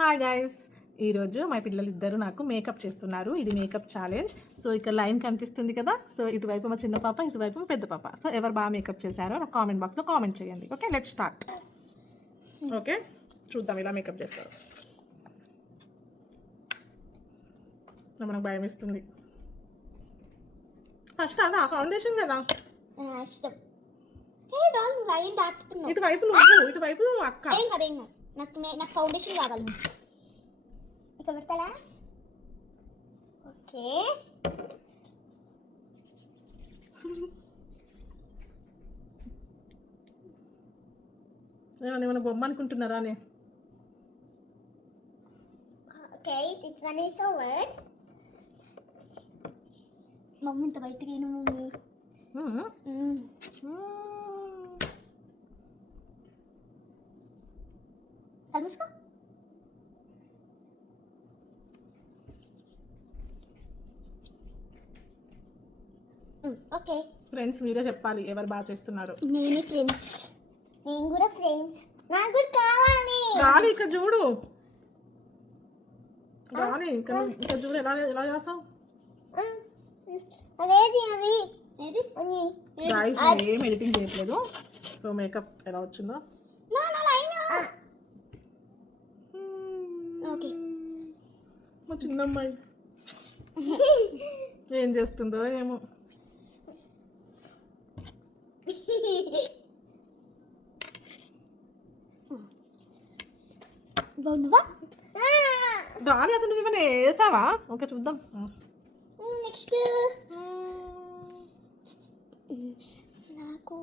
Hi guys ఈరోజు మా పిల్లలు ఇద్దరు నాకు మేకప్ చేస్తున్నారు. ఇది మేకప్ ఛాలెంజ్ సో ఇక్కడ లైన్ కనిపిస్తుంది కదా? సో ఇటువైపు మా చిన్న పాప ఇటువైపు మా పెద్ద పాప. సో ఎవరు బాగా మేకప్ చేశారో నాకు కామెంట్ బాక్స్లో కామెంట్ చేయండి. ఓకే లెట్ స్టార్ట్ ఓకే చూద్దాం ఇలా మేకప్ చేస్తారు. మనకు భయం ఇస్తుంది ఫస్ట్ అదా ఫౌండేషన్ కదా? ఇటువైపు నువ్వు ఇటువైపు అక్క. ఏం కాదు. నాకు నాకు ఫౌండేషన్ కావాలి. ఇక్కడ పెడతాడా? ఓకే. ఏమైనా బొమ్మ అనుకుంటున్నారా అని? Okay this one is over mummy ఇంత బయటికి మమ్మీ మ్మ్. మ్మ్. మ్మ్. కళ్ళు మూసుకో ఓకే ఫ్రెండ్స్ మీరే చెప్పాలి. ఎవరు బాగా చేస్తున్నారు? నేను ఫ్రెండ్స్ నేను కూడా ఫ్రెండ్స్ నాకు కూడా కావాలి. రాలి ఇక్కడ చూడు. రాలి ఇక్కడ ఇక్కడ చూడు ఎలా ఎలా చేస్తావు? అదేది గాయస్ ఏం ఎడిటింగ్ చేయట్లేదు. సో మేకప్ ఎలా వచ్చిందో నా నా లైన్ ఓకే మా చిన్న అమ్మాయి ఏం చేస్తుందో ఏమో. బాగున్నావా? గాలి అసలు నువ్వు ఏమైనా వేసావా ఓకే చూద్దాం. నెక్స్ట్. నాకు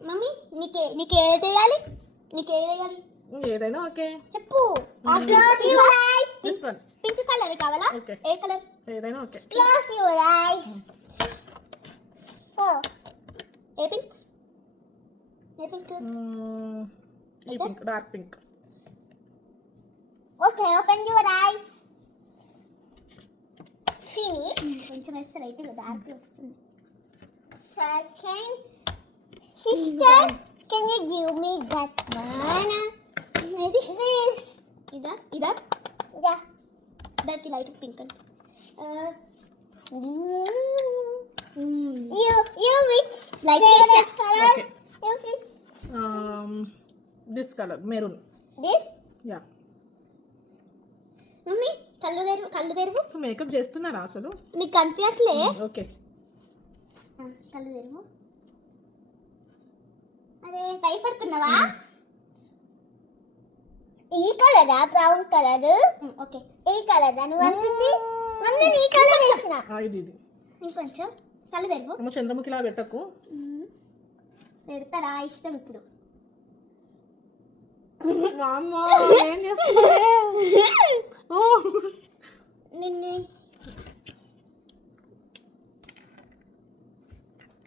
మమ్మీ నీకే నీకు ఏది వేయాలి నీకు ఏది వేయాలి ఏదైనా ఓకే. చెప్పు. దిస్ వన్ పింక్ కలర్ కావాలా Okay. ఏ కలర్ ఏదైనా ఓకే క్లోజ్ యువర్ ఐస్ ఓ ఏ పింక్ ఏ పింక్ ఈ pink dark pink okay open your eyes finish కొంచెం వేస్తే లైట్గా డార్క్ వస్తుంది second sister can you give me that one ఇది దిస్ ఇదా ఇదా ఇదా దానికి లైట్ పింక్ అంటే you you which like colour. You which this colour maroon this yeah mummy కళ్ళు తెరువు కళ్ళు తెరువు. మేకప్ చేస్తున్నారా అసలు? నీకు కనిపించట్లే. ఓకే కళ్ళు తెరువు. అరే భయపడుతున్నావా? ఈ కలరా? Brown colour? ఓకే. ఈ కలరా? నువ్వు అంటుంది? మమ్మీ నీ కలర్ వేసిన? ఇది. ఇది ఇంకొంచెం కళ్ళు తెరువు. ఏమో చంద్రముఖిలా పెట్టకు. పెడతారా? ఇష్టం ఇప్పుడు. వామ్మో, ఏం ఓ. నిన్ను.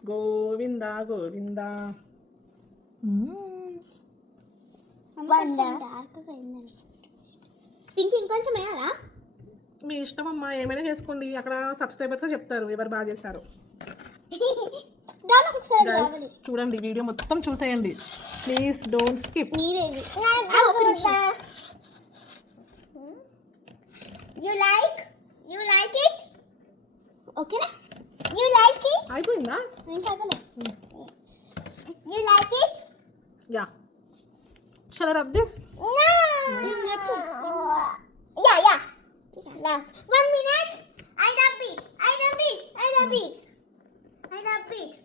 గోవింద గోవింద. పింక్ ఇంకొంచెం వేయాలా? మీ ఇష్టం అమ్మా ఏమైనా చేసుకోండి. అక్కడ సబ్స్క్రైబర్స్ చెప్తారు ఎవరు బాగా చేశారు. చూడండి వీడియో మొత్తం చూసేయండి. Please don't skip you like you like it ఓకేనా? యు లైక్ ఇట్ అయిపోయిందా? ఇంకా యు లైక్ ఇట్ యా. షలర్ up this నచ్చు yeah yeah one minute I dub it I dub it I dub it I dub it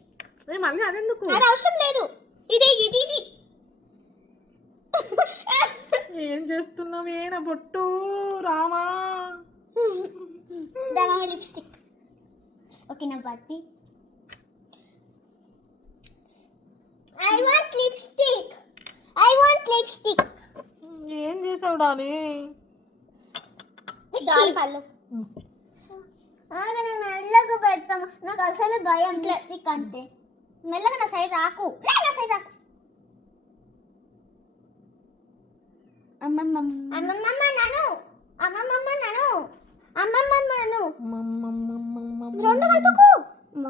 ఏ మళ్ళీ అదెందుకు? అది అవసరం లేదు. ఇది ఇది ఇది. ఏం చేస్తున్నావు? ఏన బొట్టు? రామా? దమా లిప్స్టిక్. ఓకే నా birthday. I want lipstick want lipstick ఏం చేసావు డాలి దాని పళ్ళు. నేను మెల్లగా పెడతాము. నాకు అసలు భయం. లిప్స్టిక్ అంటే మెల్లగా నా సైడ్ రాకు. లే, నా సైడ్ రాకు. అమ్మమ్మ అమ్మమ్మ నన్ను అమ్మమ్మ నన్ను అమ్మమ్మ నన్ను రెండు కలుపుకు.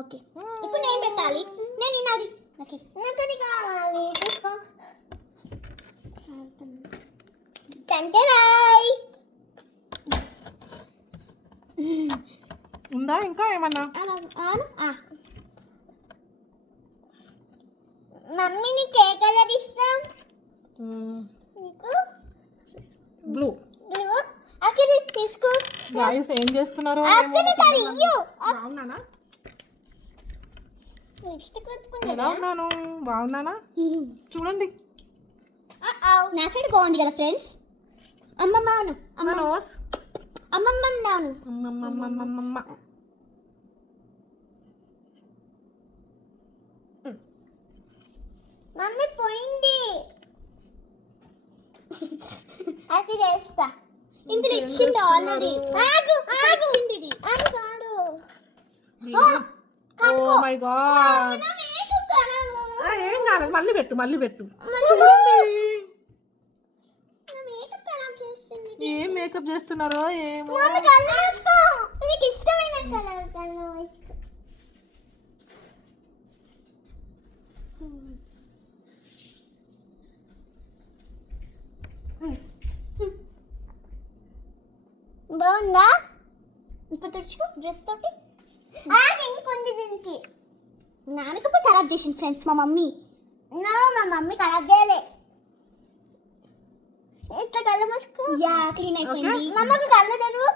ఓకే. ఇప్పుడు నేను పెట్టాలి. నేను వినాలి ఓకే. నాకు అది కావాలి. తీసుకో. ఉందా ఇంకా ఏమన్నా? ఆను మమ్మీ నీకు ఏ కలర్ ఇష్టం నీకు? బ్లూ. బ్లూ? అక్కడ తీసుకో. గాయస్ ఏం చేస్తున్నారు? అక్కడ తను ఇయ్యు. బాగున్నానా? ఎలా ఉన్నాను? బాగున్నానా? చూడండి. నా సైడ్ బాగుంది కదా ఫ్రెండ్స్? అమ్మమ్మ అవును అమ్మమ్మ. అవును అమ్మమ్మమ్మమ్మమ్మ. మమ్మీ పోయింది. అది చేస్తా. ఇందులో ఆల్రెడీ ఆగు ఆగు ఇచ్చింది ఇది. ఆగు కాదు ఓ మై గాడ్. నా మేకప్ కలము ఏం కాలేదు. మళ్ళీ పెట్టు మళ్ళీ పెట్టు నా మేకప్ కలర్ చేస్తుంది ఏం మేకప్ చేస్తున్నారో ఏమో. కళ్ళు మూసుకో. నీకు ఇష్టమైన కలర్ కళ్ళు బాగుందా? ఇప్పుడు తుడుచుకో డ్రెస్ తోటి. ఇంకొంది దీనికి. నా ఖరాబ్ చేసింది ఫ్రెండ్స్ మా మమ్మీ. నా మా మమ్మీ ఖరాబ్ చేయలే. ఇట్లా కళ్ళు మూసుకో? యా క్లీన్ అయిపోయింది. మమ్మకి కళ్ళు తెరువు.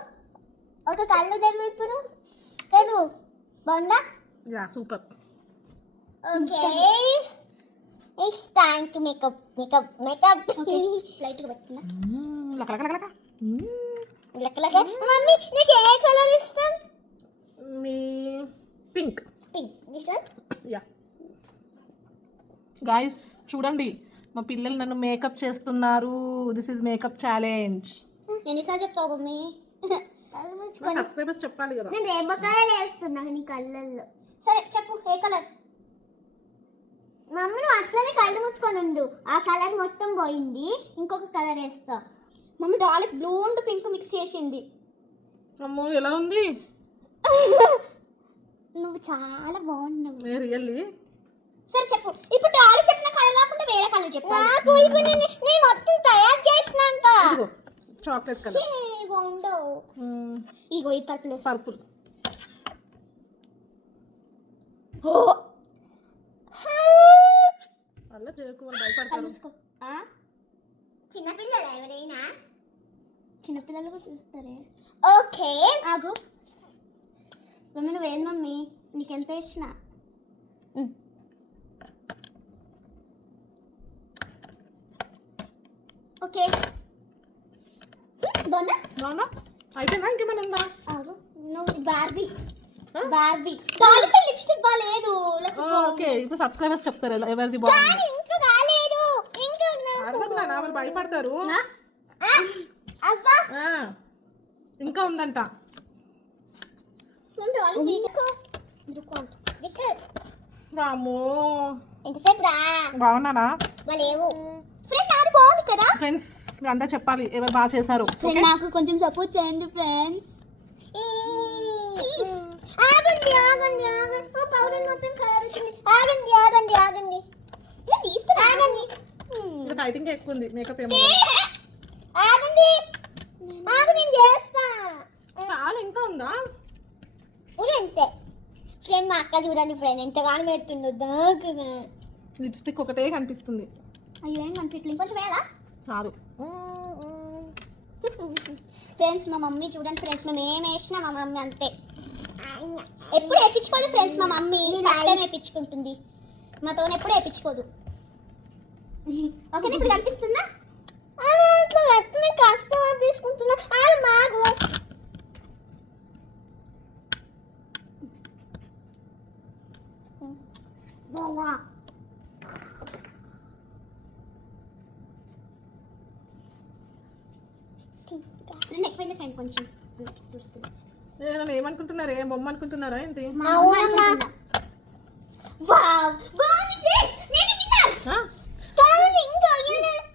ఒక కళ్ళు తెరువు ఇప్పుడు. తెరువు. బాగుందా? Yeah super. Okay. It's time to makeup makeup makeup పెట్టుకున్నా లకలకలకలక లెక్క లెక్క మమ్మీ నీకు ఏ కలర్ ఇష్టం? Me pink pink this one yeah guys చూడండి. మా పిల్లలు నన్ను మేకప్ చేస్తున్నారు. దిస్ ఇస్ మేకప్ ఛాలెంజ్ ఎన్నిసార్లు చెప్తావు మమ్మీ సబ్స్క్రైబర్స్ చెప్పాలి కదా. నేను రేంబో కలర్ వేస్తున్నా నీ కళ్ళల్లో. సరే చెప్పు ఏ కలర్? మమ్మీ నువ్వు అట్లనే కళ్ళు మూసుకొని ఉండు. ఆ కలర్ మొత్తం పోయింది. ఇంకొక కలర్ వేస్తా. మమ్మీ డాలిక్ బ్లూ అండ్ పింక్ మిక్స్ చేసింది. అమ్మో ఎలా ఉంది? నువ్వు చాలా బాగున్నావు. ఏ రియల్లీ సరే చెప్పు. ఇప్పుడు డాలిక్ చెప్పిన కలర్ కాకుండా వేరే కలర్ చెప్పు. నాకు ఇప్పుడు నేను నేను మొత్తం తయారు చేసినాక. చాక్లెట్ కలర్ బాగుండవు ఇగో ఈ పర్పుల్ పర్పుల్ అలా చేయకు చూసుకో చిన్నపిల్లలు ఎవరైనా? చిన్నపిల్లలు కూడా చూస్తారే? ఓకే. ఆగు. మమ్మీ నువ్వేం మమ్మీ? నీకు ఎంత ఇచ్చిన ఓకే బాగుందా బాగుందా అయిపోయిందా ఇంకేమైనా ఉందా? ఆగు నువ్వు బార్బీ? బార్బీ డాల్స్ లిప్స్టిక్ బాగాలేదు ఓకే ఇప్పుడు సబ్స్క్రైబర్స్ చెప్తారు ఎవరిది బాగుంది? ఇంకా కాలేదు ఇంకా అరవద్దులా నా వాళ్ళు భయపడతారు. అబ్బా. ఇంకా ఉందంట. రాము ఎంతసేపు రా? బాగున్నానా? లేవు ఫ్రెండ్ నాది బాగుంది కదా? ఫ్రెండ్స్ అంతా చెప్పాలి. ఎవరు బాగా చేశారు? ఫ్రెండ్ నాకు కొంచెం సపోర్ట్ చేయండి ఫ్రెండ్స్ ఆగండి ఆగండి ఆగండి. ఓ పౌడర్ మొత్తం కలర్ వచ్చింది ఆగండి ఆగండి. ఆగండి. ఆగండి ఇక్కడ ఫైటింగ్ ఎక్కువ ఉంది. మేకప్ ఏమో. ఆగండి. ఆగు నేను చేస్తా. చాలా ఇంకా ఉందా? ఊరు అంతే ఫ్రెండ్ మా అక్క చూడండి ఫ్రెండ్ ఎంతగానో పెడుతుండో దాకా. లిప్స్టిక్ ఒకటే కనిపిస్తుంది. అయ్యో ఏం కనిపించలేదు కొంచెం వేయాలా చాలు. ఫ్రెండ్స్ మా మమ్మీ చూడండి ఫ్రెండ్స్ మేము ఏం వేసినా మా మమ్మీ అంతే. ఎప్పుడు వేయించుకోదు ఫ్రెండ్స్ మా మమ్మీ ఫస్ట్ టైం వేయించుకుంటుంది. మాతో ఎప్పుడు వేయించుకోదు. ఓకే ఇప్పుడు కనిపిస్తుందా? కష్టం తీసుకుంటున్నా మాకు నేను కొంచెం. ఏమనుకుంటున్నారు? ఏం బొమ్మ అనుకుంటున్నారా ఏంటి?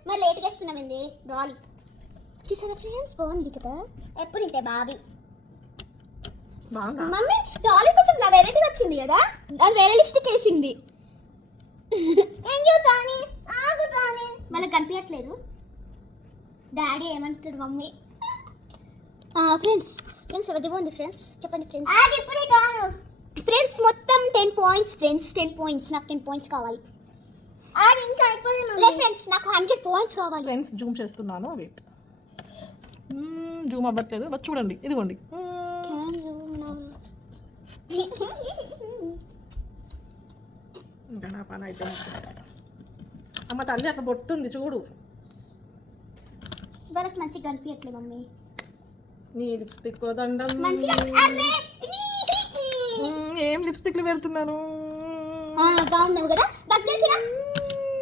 మరి లేట్ వేస్తున్నామండి డాలీ చూసారా ఫ్రెండ్స్? బాగుంది కదా? ఎప్పుడు ఇంతే బాబీ? బాగుందా? మమ్మీ డాలీ కొంచెం నా వచ్చింది కదా? అది వేరే లిప్స్టిక్ వేసింది. ఏం ఆగుతాని కనిపించట్లేదు. డాడీ ఏమంటాడు మమ్మీ? ఫ్రెండ్స్ ఫ్రెండ్స్ ఎవరిది బాగుంది ఫ్రెండ్స్ చెప్పండి ఫ్రెండ్స్ అది ఇప్పుడే కాను. ఫ్రెండ్స్ మొత్తం ten points friends ten points నాకు టెన్ పాయింట్స్ కావాలి. అది ఇంకా అయిపోయింది లేదు ఫ్రెండ్స్ నాకు హండ్రెడ్ పాయింట్స్ కావాలి. ఫ్రెండ్స్ జూమ్ చేస్తున్నాను. వెయిట్ జూమ్ అవ్వట్లేదు. బట్ చూడండి ఇదిగోండి. ఇంకా నా పని అయిపోయింది. అమ్మ తల్లి అక్కడ బొట్టు ఉంది చూడు. వాళ్ళకి మంచిగా కనిపించట్లే మమ్మీ. నీ లిప్స్టిక్ దండం. ఏం లిప్స్టిక్లు పెడుతున్నాను బాగుంది కదా.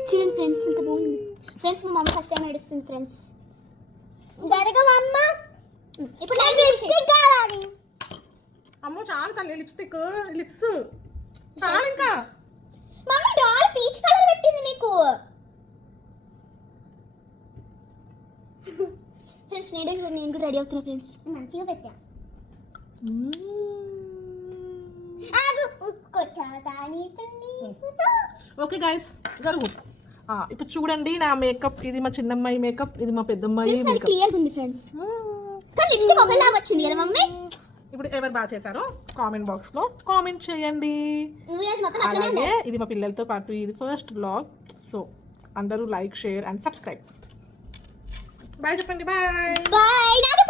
చూడండి ఫ్రెండ్స్ ఇంత బాగుంది. ఫ్రెండ్స్ మా మమ్మీ ఫస్ట్ టైం ఏడుస్తుంది ఫ్రెండ్స్ అమ్మ? ఇప్పుడు నాకు లిప్స్టిక్ కావాలి. అమ్మో చాలా తల్లి లిప్స్టిక్ లిప్స్ చాలా ఇంకా. మమ్మీ డాల్ పీచ్ కలర్ పెట్టింది నీకు. ఫ్రెండ్స్ నేను నేను కూడా రెడీ అవుతున్నా ఫ్రెండ్స్. మంచిగా పెట్టా. ఓకే గాయస్ జరుగు. ఆ, ఇప్పుడు చూడండి నా మేకప్ ఇది మా చిన్నమ్మాయి మేకప్ ఇది మా పెద్దమ్మాయి ఫ్రెండ్స్ అది మేకప్ క్లియర్ ఉంది ఫ్రెండ్స్. కానీ లిప్స్టిక్ ఒకలా వచ్చింది కదా మమ్మీ? ఇప్పుడు ఎవరు బాగా చేశారో కామెంట్ బాక్స్లో కామెంట్ చేయండి. అలాగే ఇది మా పిల్లలతో పాటు ఇది ఫస్ట్ బ్లాగ్ సో అందరూ like share and subscribe bye చెప్పండి బాయ్ బాయ్ నాకు